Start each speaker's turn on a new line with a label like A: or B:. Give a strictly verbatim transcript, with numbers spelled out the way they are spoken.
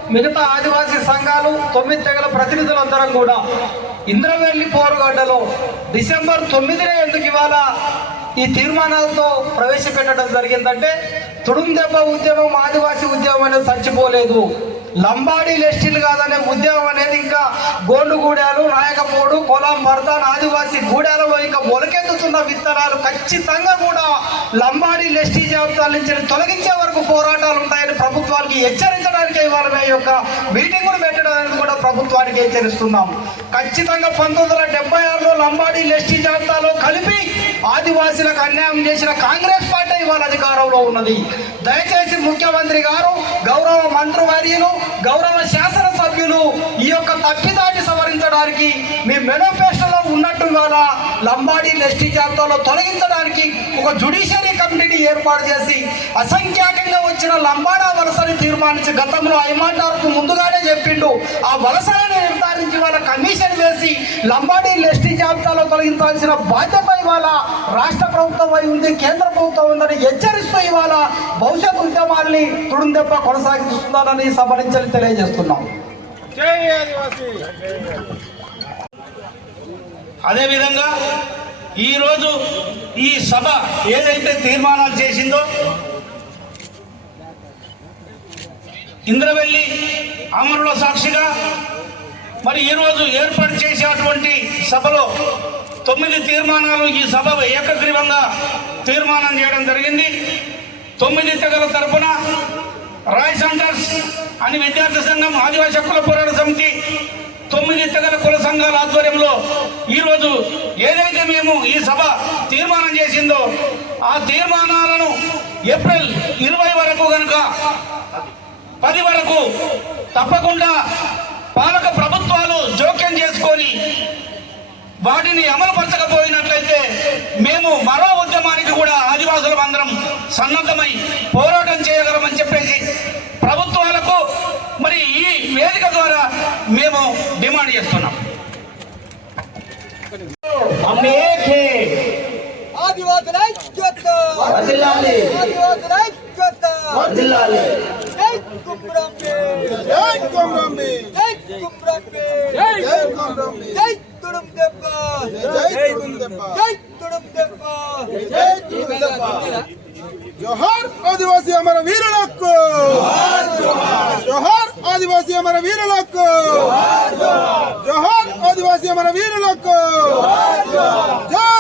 A: మిగతా ఆదివాసీ సంఘాలు తొమ్మిది తెగల ప్రతినిధులందరం కూడా ఇంద్రవెల్లి పోరుగడ్డలో డిసెంబర్ తొమ్మిదినే ఎందుకు ఇవాళ ఈ తీర్మానాలతో ప్రవేశపెట్టడం జరిగిందంటే తుడుందెబ్బ ఉద్యమం ఆదివాసీ ఉద్యమం అనేది చచ్చిపోలేదు. లంబాడీ లెస్టీలు కాదనే ఉద్యమం అనేది ఇంకా గోండు గూడాలు, నాయకపోడు, కొలం, బర్దాన్ ఆదివాసీ గూడాలలో ఇంకా మొలకెత్తుతున్న విత్తనాలు ఖచ్చితంగా కూడా లంబాడీ లెస్టీ జాబితాల నుంచి తొలగించే వరకు పోరాటాలు ఉంటాయని ప్రభుత్వానికి హెచ్చరించడానికి ఇవాళ ఈ యొక్క మీటింగును పెట్టడం అనేది కూడా ప్రభుత్వానికి హెచ్చరిస్తున్నాం. ఖచ్చితంగా పంతొమ్మిది వందల డెబ్బై ఆరులో లంబాడీ లెస్టీ జాబితాలో కలిపి ఆదివాసీలకు అన్యాయం చేసిన కాంగ్రెస్ పార్టీ ఇవాళ అధికారంలో ఉన్నది. దయచేసి ముఖ్యమంత్రి గారు, గౌరవ మంత్రివర్యులు, గౌరవ శాసనసభ్యులు ఈ యొక్క తప్పిదాన్ని సవరించడానికి మీ మేనిఫెస్టోలో ఉన్నట్టు ఇవాళ లంబాడీ లెస్టీ జాబితాలో తొలగించడానికి ఒక జ్యుడిషియరీ కమిటీని ఏర్పాటు చేసి అసంఖ్యాకంగా వచ్చిన లంబాడా వలసని తీర్మానించి గతంలో ఐమాటార్కు ముందుగానే చెప్పిండు. ఆ వలసలను నిర్ధారించి వాళ్ళ కమిషన్ వేసి లంబాడీ లెస్టీ జాబితాలో తొలగించాల్సిన బాధ్యత ఇవాళ రాష్ట్ర ప్రభుత్వం అయి ఉంది, కేంద్ర ప్రభుత్వం ఉందని హెచ్చరిస్తూ ఇవాళ భవిష్యత్ ఉద్యమాల్ని తుడుందెబ్బ కొనసాగిస్తున్నారని సభ నుంచి తెలియజేస్తున్నాం.
B: అదేవిధంగా ఈరోజు ఈ సభ ఏదైతే తీర్మానాలు చేసిందో ఇంద్రవెల్లి అమరుల సాక్షిగా మరి ఈరోజు ఏర్పాటు చేసేటువంటి సభలో తొమ్మిది తీర్మానాలు ఈ సభ ఏకగ్రీవంగా తీర్మానం చేయడం జరిగింది. తొమ్మిది తెగల తరపున రాయ్ సెంటర్స్ అని విద్యార్థి సంఘం, ఆదివాసీ హక్కుల పోరాట సమితి, తొమ్మిది తెగల కుల సంఘాల ఆధ్వర్యంలో ఈరోజు ఏదైతే మేము ఈ సభ తీర్మానం చేసిందో ఆ తీర్మానాలను ఏప్రిల్ ఇరవై వరకు కనుక పది వరకు తప్పకుండా పాలక ప్రభుత్వాలు జోక్యం చేసుకొని వాటిని అమలుపరచకపోయినట్లయితే మేము మరో ఉద్యమానికి కూడా ఆదివాసులం అందరం సన్నద్ధమై పోరాటం చేయగలమని చెప్పేసి ప్రభుత్వాలకు మరి ఈ వేదిక ద్వారా మేము డిమాండ్ చేస్తున్నాం.
C: జోహార్ ఆదివాసీ అమర వీరులకు, జోహార్ ఆదివాసీ అమర వీరులకు, జోహార్ ఆదివాసీ అమర వీరులకు, జై